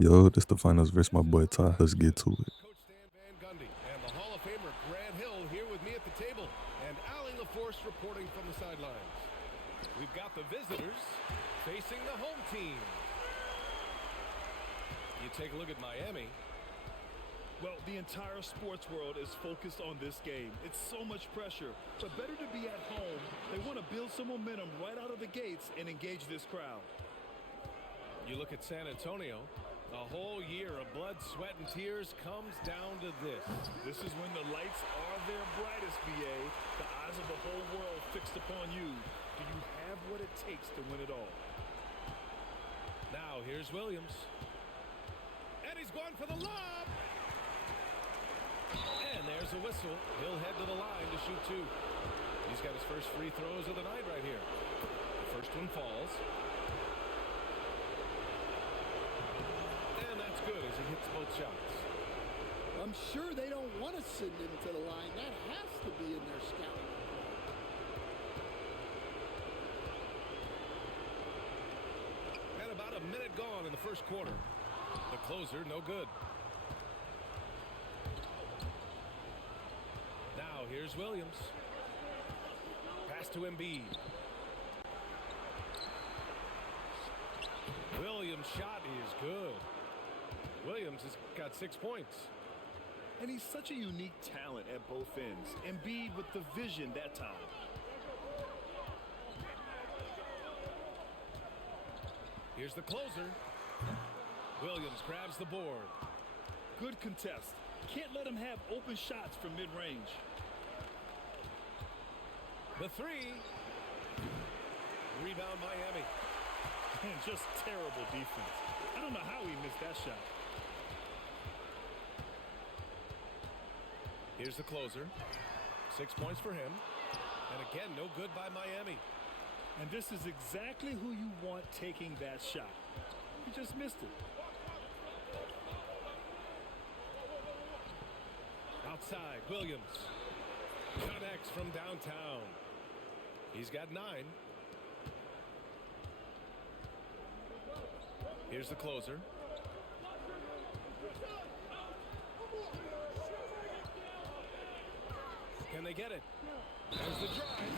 Yo, this the finals versus my boy Ty. Let's get to it. Coach Stan Van Gundy and the Hall of Famer Grant Hill here with me at the table, and Allie LaForce reporting from the sidelines. We've got the visitors facing the home team. You take a look at Miami. Well, the entire sports world is focused on this game. It's so much pressure, but better to be at home. They want to build some momentum right out of the gates and engage this crowd. You look at San Antonio. A whole year of blood, sweat, and tears comes down to this. This is when the lights are their brightest, BA. The eyes of the whole world fixed upon you. Do you have what it takes to win it all? Now, here's Williams. And he's going for the lob. And there's a whistle. He'll head to the line to shoot two. He's got his first free throws of the night right here. The first one falls. And that's good as he hits both shots. I'm sure they don't want to send him to the line. That has to be in their scouting. And about a minute gone in the first quarter. The closer, no good. Now here's Williams. Pass to Embiid. Williams' shot is good. Williams has got 6 points. And he's such a unique talent at both ends. Embiid with the vision that time. Here's the closer. Williams grabs the board. Good contest. Can't let him have open shots from mid-range. The three. Rebound Miami. And just terrible defense. I don't know how he missed that shot. Here's the closer. 6 points for him. And again, no good by Miami. And this is exactly who you want taking that shot. He just missed it. Outside, Williams connects from downtown. He's got 9. Here's the closer. Can they get it? There's the drive.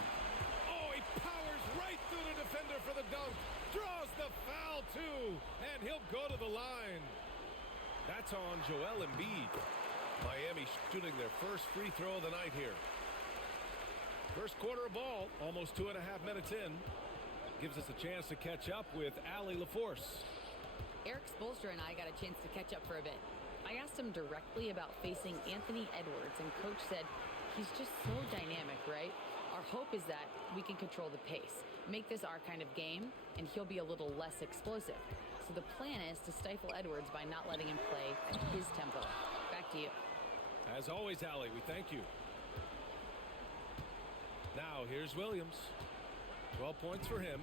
Oh, he powers right through the defender for the dunk. Draws the foul, too. And he'll go to the line. That's on Joel Embiid. Miami shooting their first free throw of the night here. First quarter of ball, almost 2.5 minutes in. Gives us a chance to catch up with Allie LaForce. Eric Spoelstra and I got a chance to catch up for a bit. I asked him directly about facing Anthony Edwards, and Coach said he's just so dynamic, right? Our hope is that we can control the pace, make this our kind of game, and he'll be a little less explosive. So the plan is to stifle Edwards by not letting him play at his tempo. Back to you. As always, Allie, we thank you. Now, here's Williams. 12 points for him.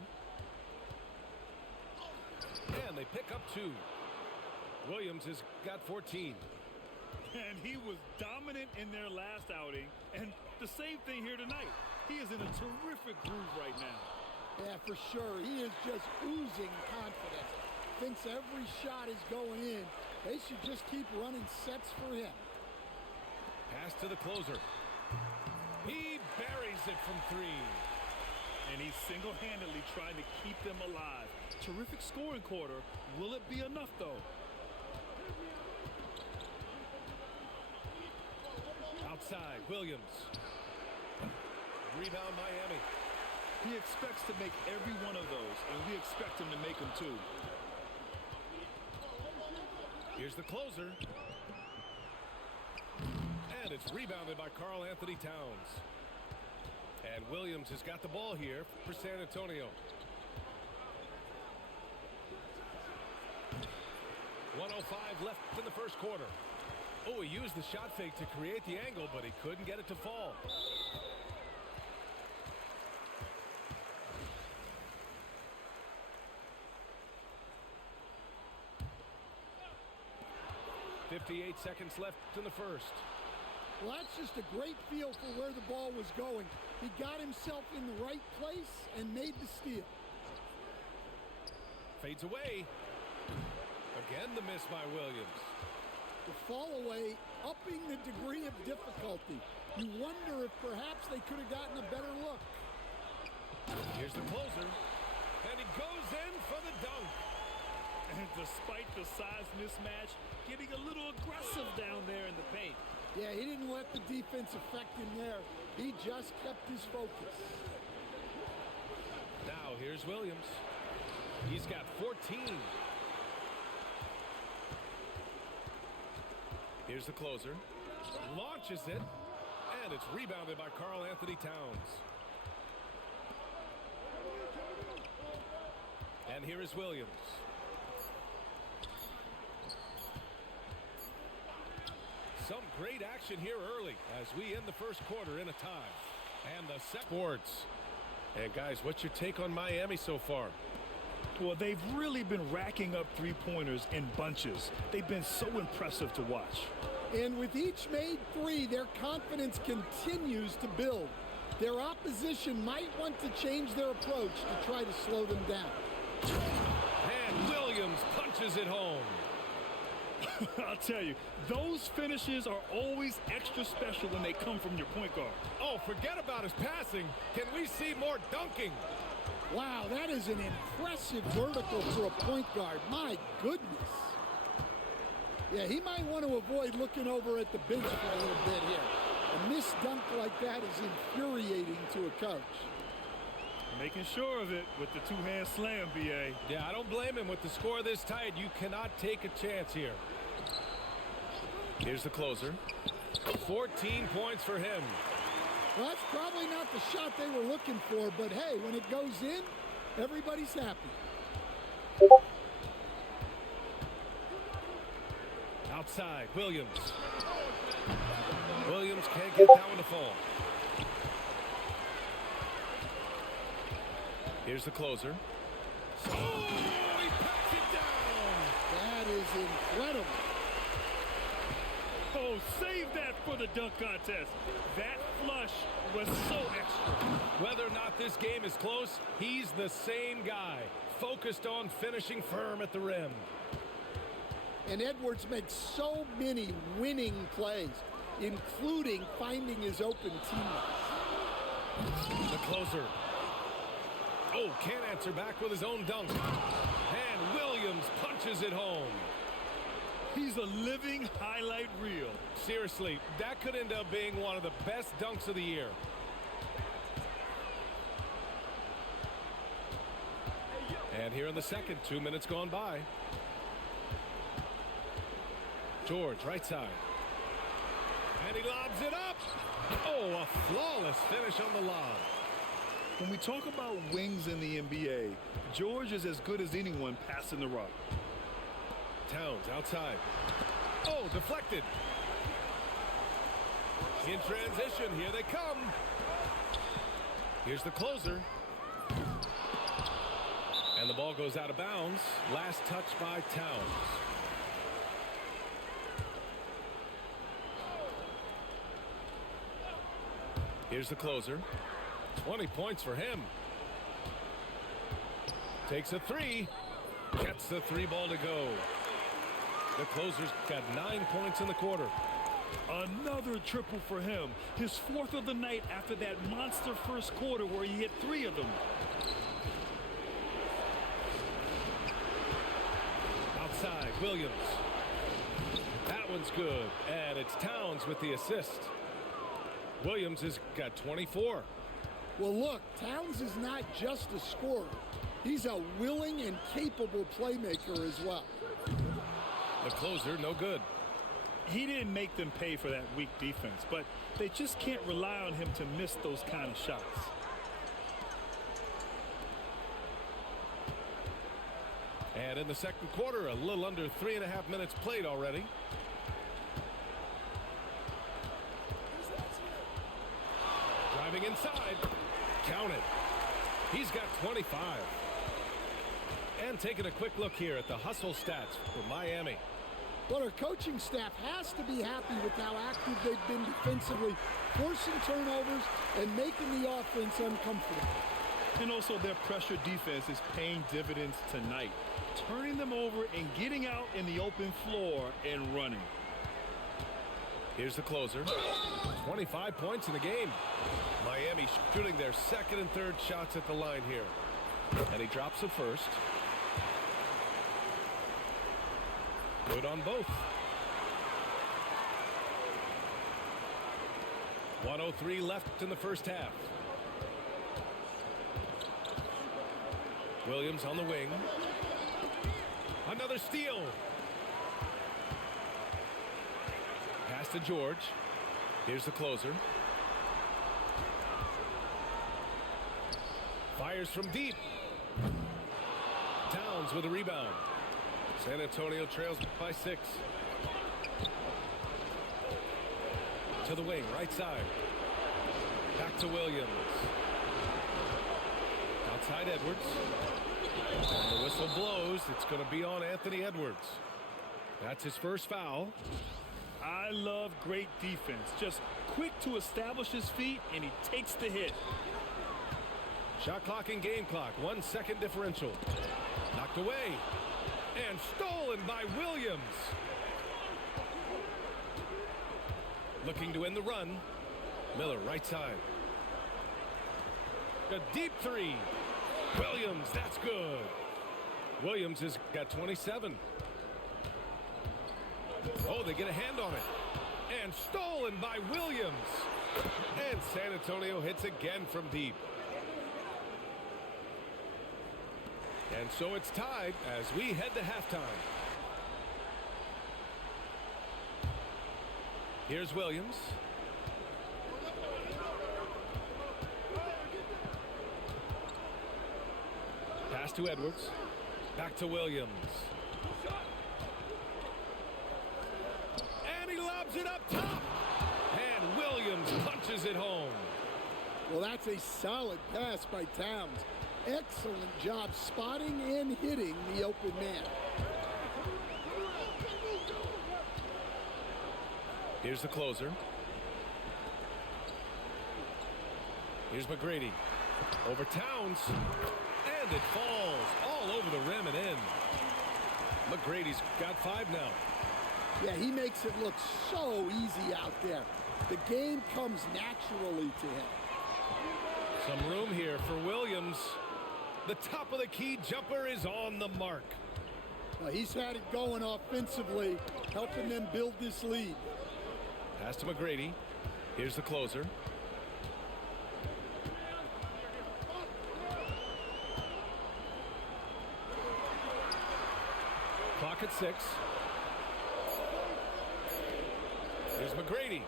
And they pick up 2. Williams has got 14. And he was dominant in their last outing. And the same thing here tonight. He is in a terrific groove right now. Yeah, for sure. He is just oozing confidence. Thinks every shot is going in. They should just keep running sets for him. Pass to the closer. He buries it from 3. And he's single-handedly trying to keep them alive. Terrific scoring quarter. Will it be enough, though? Outside, Williams. Rebound Miami. He expects to make every one of those, and we expect him to make them too. Here's the closer. And it's rebounded by Karl Anthony Towns. And Williams has got the ball here for San Antonio. 1:05 left in the first quarter. Oh, he used the shot fake to create the angle, but he couldn't get it to fall. .58 seconds left in the first. Well, that's just a great feel for where the ball was going. He got himself in the right place and made the steal. Fades away. Again, the miss by Williams. The fall away, upping the degree of difficulty. You wonder if perhaps they could have gotten a better look. Here's the closer, and he goes in for the dunk. And despite the size mismatch, getting a little aggressive down there in the paint. Yeah, he didn't let the defense affect him there. He just kept his focus. Now here's Williams. He's got 14. Here's the closer. Launches it, and it's rebounded by Karl Anthony Towns. And here is Williams. Some great action here early as we end the first quarter in a tie. And the Sports. And guys, what's your take on Miami so far? Well, they've really been racking up three-pointers in bunches. They've been so impressive to watch. And with each made three, their confidence continues to build. Their opposition might want to change their approach to try to slow them down. And Williams punches it home. I'll tell you, those finishes are always extra special when they come from your point guard. Oh, forget about his passing. Can we see more dunking? Wow, that is an impressive vertical for a point guard. My goodness. Yeah, he might want to avoid looking over at the bench for a little bit here. A missed dunk like that is infuriating to a coach. Making sure of it with the two-hand slam, B.A. Yeah, I don't blame him with the score this tight. You cannot take a chance here. Here's the closer. 14 points for him. Well, that's probably not the shot they were looking for, but hey, when it goes in, everybody's happy. Outside, Williams. Williams can't get that one to fall. Here's the closer. Oh, he packs it down. That is incredible. Oh, save that for the dunk contest. That flush was so extra. Whether or not this game is close, he's the same guy, focused on finishing firm at the rim. And Edwards makes so many winning plays, including finding his open teammates. The closer. Oh, can't answer back with his own dunk. And Williams punches it home. He's a living highlight reel. Seriously, that could end up being one of the best dunks of the year. And here in the second, 2 minutes gone by. George, right side. And he lobs it up. Oh, a flawless finish on the lob. When we talk about wings in the NBA, George is as good as anyone passing the rock. Towns outside. Oh, deflected. In transition, here they come. Here's the closer. And the ball goes out of bounds. Last touch by Towns. Here's the closer. 20 points for him. Takes a three. Gets the three ball to go. The closer's got 9 points in the quarter. Another triple for him. His fourth of the night after that monster first quarter where he hit 3 of them. Outside, Williams. That one's good. And it's Towns with the assist. Williams has got 24. Well, look, Towns is not just a scorer. He's a willing and capable playmaker as well. The closer, no good. He didn't make them pay for that weak defense, but they just can't rely on him to miss those kind of shots. And in the second quarter, a little under 3.5 minutes played already. Driving inside. Count it. He's got 25. And taking a quick look here at the hustle stats for Miami. But our coaching staff has to be happy with how active they've been defensively, forcing turnovers and making the offense uncomfortable. And also their pressure defense is paying dividends tonight. turning them over and getting out in the open floor and running. Here's the closer. 25 points in the game. Miami shooting their second and third shots at the line here. And he drops it first. Good on both. 1:03 left in the first half. Williams on the wing. Another steal. Pass to George. Here's the closer. Fires from deep. Towns with a rebound. San Antonio trails by 6. To the wing, right side. Back to Williams. Outside Edwards. And the whistle blows. It's going to be on Anthony Edwards. That's his first foul. I love great defense. Just quick to establish his feet, and he takes the hit. Shot clock and game clock. 1 second differential. Knocked away. And stolen by Williams. Looking to end the run. Miller right side. A deep three. Williams, that's good. Williams has got 27. Oh, they get a hand on it. And stolen by Williams. And San Antonio hits again from deep. And so it's tied as we head to halftime. Here's Williams. Pass to Edwards. Back to Williams. And he lobs it up top. And Williams punches it home. Well, that's a solid pass by Towns. Excellent job spotting and hitting the open man. Here's the closer. Here's McGrady. Over Towns. And it falls all over the rim and in. McGrady's got 5 now. Yeah, he makes it look so easy out there. The game comes naturally to him. Some room here for Williams. The top of the key jumper is on the mark. Well, he's had it going offensively, helping them build this lead. Pass to McGrady. Here's the closer. Clock at 6. Here's McGrady.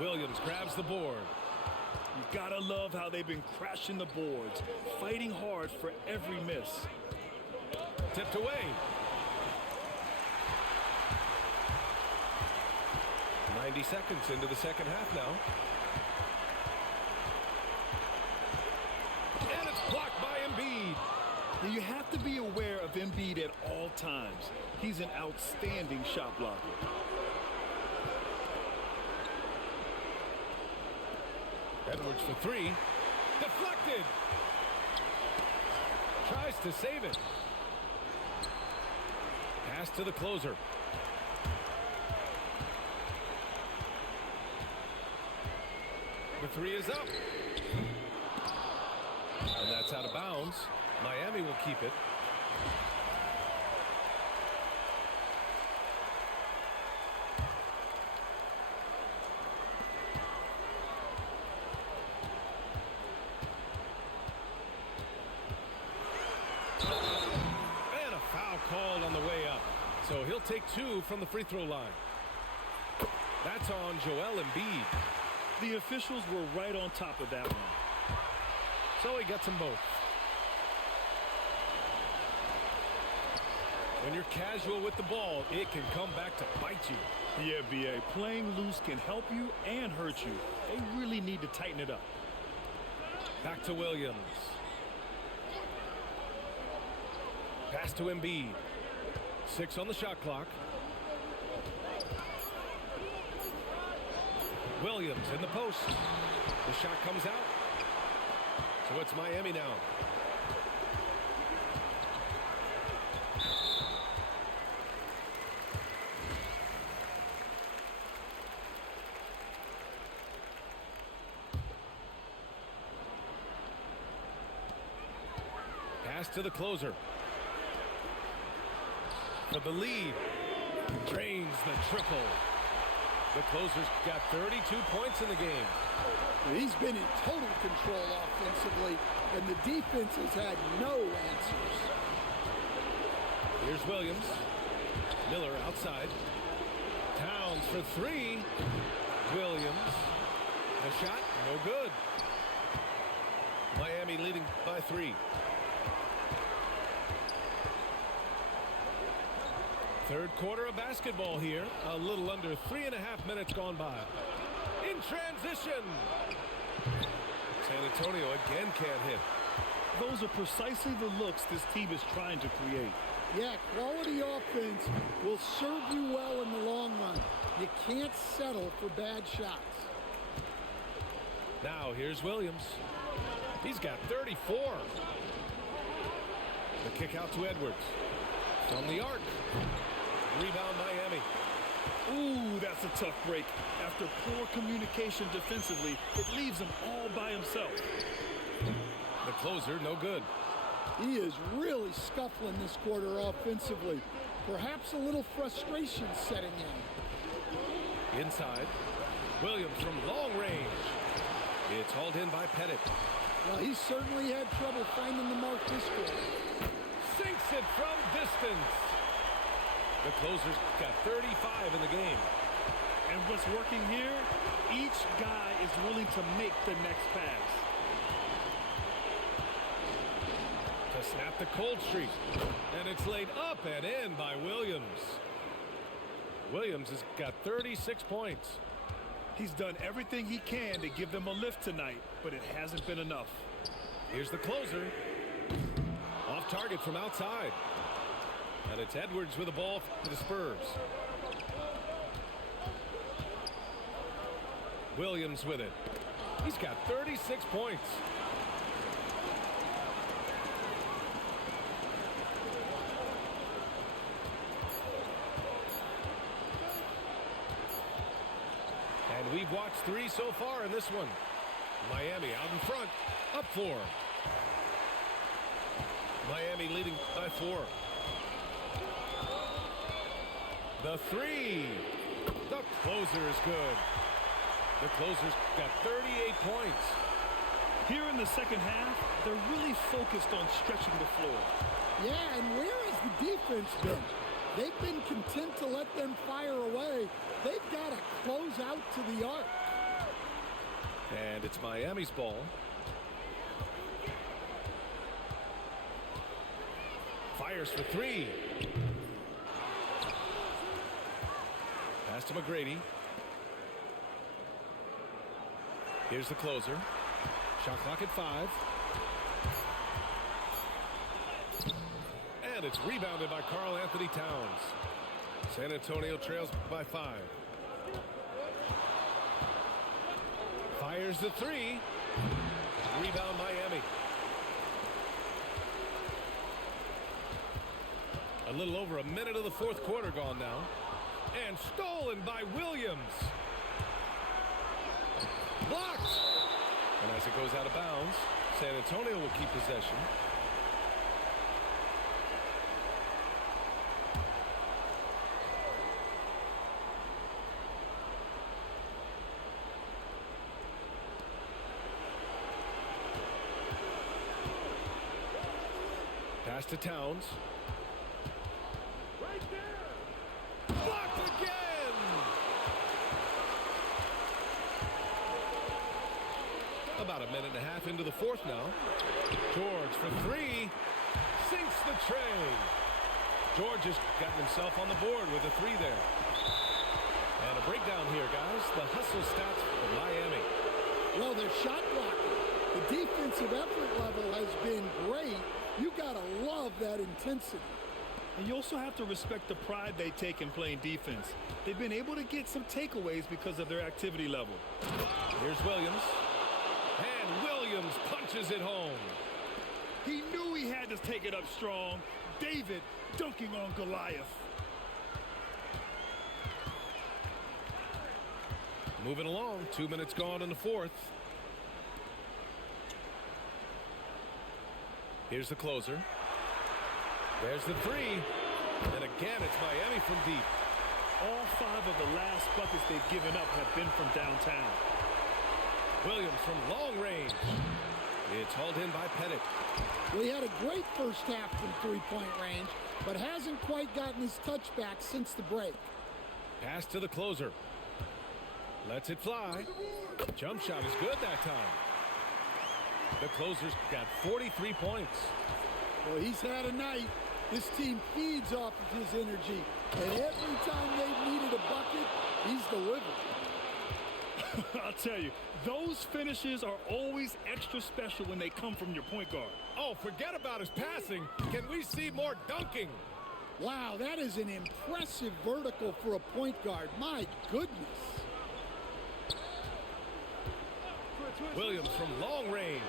Williams grabs the board. You've got to love how they've been crashing the boards, fighting hard for every miss. Tipped away. 90 seconds into the second half now. And it's blocked by Embiid. Now you have to be aware of Embiid at all times. He's an outstanding shot blocker. Edwards for 3. Deflected. Tries to save it. Pass to the closer. The 3 is up. And that's out of bounds. Miami will keep it. And a foul called on the way up. So he'll take 2 from the free throw line. That's on Joel Embiid. The officials were right on top of that one. So he gets them both. When you're casual with the ball, it can come back to bite you. Yeah, B.A. Playing loose can help you and hurt you. They really need to tighten it up. Back to Williams. Pass to Embiid. 6 on the shot clock. Williams in the post. The shot comes out. So it's Miami now. Pass to the closer. For the lead. Drains the triple. The closer's got 32 points in the game. He's been in total control offensively, and the defense has had no answers. Here's Williams. Miller outside. Towns for three. Williams. The shot, no good. Miami leading by 3. Third quarter of basketball here. A little under 3.5 minutes gone by. In transition. San Antonio again can't hit. Those are precisely the looks this team is trying to create. Yeah, quality offense will serve you well in the long run. You can't settle for bad shots. Now here's Williams. He's got 34. The kick out to Edwards. From the arc. Rebound Miami. Ooh, that's a tough break. After poor communication defensively, it leaves him all by himself. The closer, no good. He is really scuffling this quarter offensively. Perhaps a little frustration setting in. Inside. Williams from long range. It's hauled in by Pettit. Well, he certainly had trouble finding the mark this quarter. Sinks it from distance. The closer's got 35 in the game. And what's working here, each guy is willing to make the next pass. To snap the cold streak. And it's laid up and in by Williams. Williams has got 36 points. He's done everything he can to give them a lift tonight, but it hasn't been enough. Here's the closer. Off target from outside. And it's Edwards with the ball for the Spurs. Williams with it. He's got 36 points. And we've watched 3 so far in this one. Miami out in front. Up 4. Miami leading by 4. The 3. The closer is good. The closer's got 38 points. Here in the second half, they're really focused on stretching the floor. Yeah, and where has the defense been? They've been content to let them fire away. They've got to close out to the arc. And it's Miami's ball. Fires for 3. Pass to McGrady. Here's the closer. Shot clock at 5. And it's rebounded by Karl Anthony Towns. San Antonio trails by 5. Fires the 3. Rebound Miami. A little over a minute of the fourth quarter gone now. And stolen by Williams. Blocked. And as it goes out of bounds, San Antonio will keep possession. Pass to Towns. Right there! Blocked again! About a minute and a half into the fourth now. George for 3. Sinks the tray. George has gotten himself on the board with a 3 there. And a breakdown here, guys. The hustle stats for Miami. Well, their shot blocking. The defensive effort level has been great. You gotta love that intensity. And you also have to respect the pride they take in playing defense. They've been able to get some takeaways because of their activity level. Here's Williams. And Williams punches it home. He knew he had to take it up strong. David dunking on Goliath. Moving along. 2 minutes gone in the fourth. Here's the closer. There's the three. And again, it's Miami from deep. All 5 of the last buckets they've given up have been from downtown. Williams from long range. It's hauled in by Pettit. Well, he had a great first half from three-point range, but hasn't quite gotten his touchback since the break. Pass to the closer. Lets it fly. Jump shot is good that time. The closer's got 43 points. Well, he's had a night. This team feeds off of his energy, and every time they've needed a bucket, he's delivered. I'll tell you, those finishes are always extra special when they come from your point guard. Oh, forget about his passing. Can we see more dunking? Wow, that is an impressive vertical for a point guard. My goodness. Williams from long range.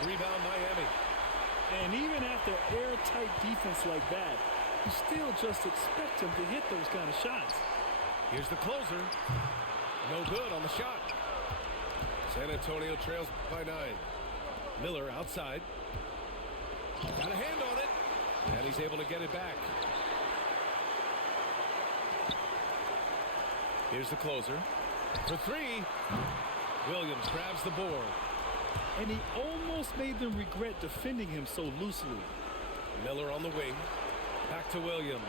Rebound Miami. And even after airtight defense like that, you still just expect him to hit those kind of shots. Here's the closer. No good on the shot. San Antonio trails by 9. Miller outside. Got a hand on it. And he's able to get it back. Here's the closer. For 3. Williams grabs the board. And he almost made them regret defending him so loosely. Miller on the wing. Back to Williams.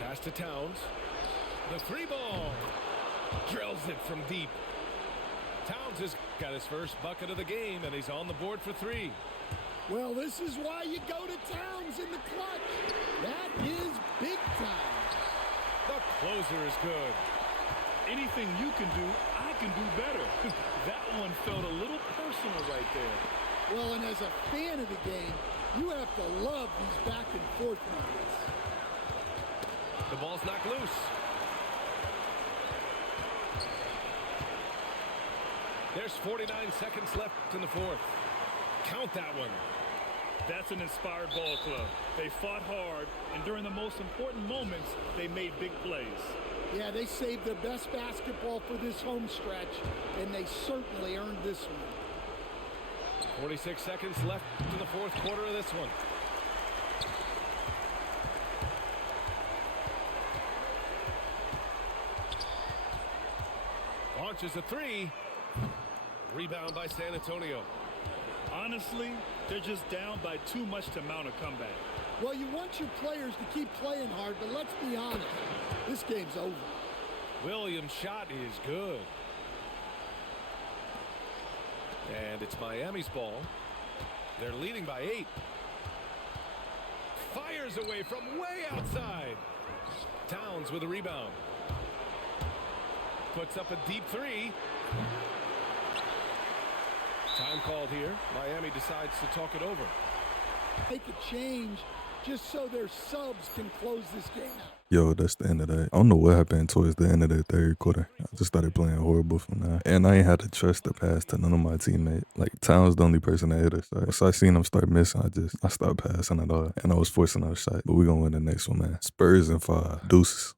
Pass to Towns. The 3 ball. Drills it from deep. Towns has got his first bucket of the game, and he's on the board for 3. Well, this is why you go to Towns in the clutch. That is big time. The closer is good. Anything you can do, I can do better. That one felt a little personal right there. Well, and as a fan of the game, you have to love these back and forth moments. The ball's knocked loose. There's 49 seconds left in the 4th. Count that one. That's an inspired ball club. They fought hard, and during the most important moments, they made big plays. Yeah, they saved their best basketball for this home stretch, and they certainly earned this one. 46 seconds left in the 4th quarter of this one. Launches a 3. Rebound by San Antonio. Honestly, they're just down by too much to mount a comeback. Well, you want your players to keep playing hard, but let's be honest. This game's over. Williams' shot is good. And it's Miami's ball. They're leading by 8. Fires away from way outside. Towns with a rebound. Puts up a deep 3. Time called here. Miami decides to talk it over. Make a change just so their subs can close this game out. Yo, that's the end of that. I don't know what happened towards the end of the 3rd quarter. I just started playing horrible from there. And I ain't had to trust the pass to none of my teammates. Like, Towns the only person that hit us. So once I seen him start missing, I stopped passing it all. And I was forcing out a shot. But we gonna win the next one, man. Spurs in 5. Deuces.